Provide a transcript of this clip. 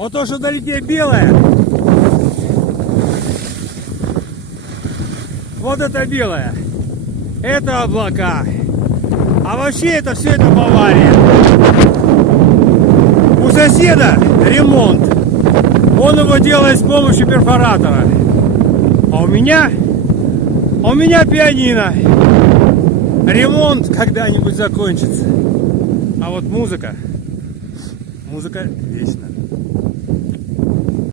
Вот то, что вдалеке белое, вот это белое, это облака. А вообще это все это Бавария. У соседа ремонт. Он его делает с помощью перфоратора. А у меня пианино. Ремонт когда-нибудь закончится. А вот музыка вечна.